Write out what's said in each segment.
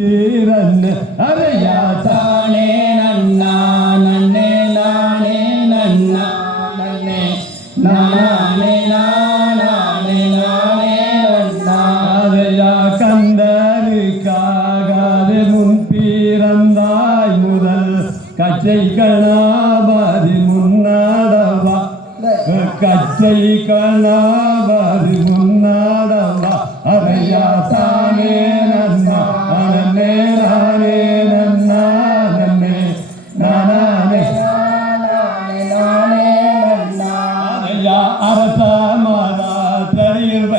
நானே நன்னா அரையா தானே நன்னானே நன்னே நானே நன்னானே நானானே நானானே நானே நன்னா அரையா முந்தி நன்னே நானே நானே நன்னா. கந்தருக்காகாது முன் பிறந்தாய் முதல். கச்சை கணாபாதி முன்னாடவா கச்சை கணாபாதி முன்னாடவா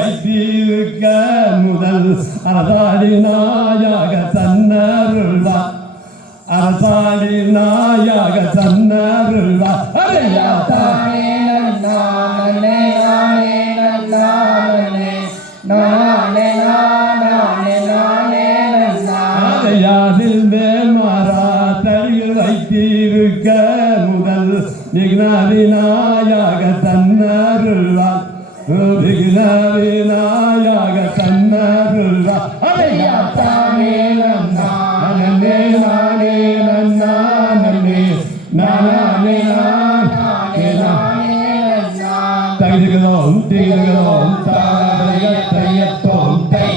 தரையில் முதல் அரசாடி நாயாக தன்னருள்வா அரசாடி நாயாக தன்னருள்வா ஐயா தானே நன்னானே நானே நன்னானே நானே நானே நானே நன்னா மேல் மாறா வைத்திருக்க முதல் விக்னாதி நாயாக தன்ன விக்னாரி நாயாக அதையா தானே நானே நானே நானே நானே நன்னா. தகுதிகளோம் தாரைய தையத்தோம் தை.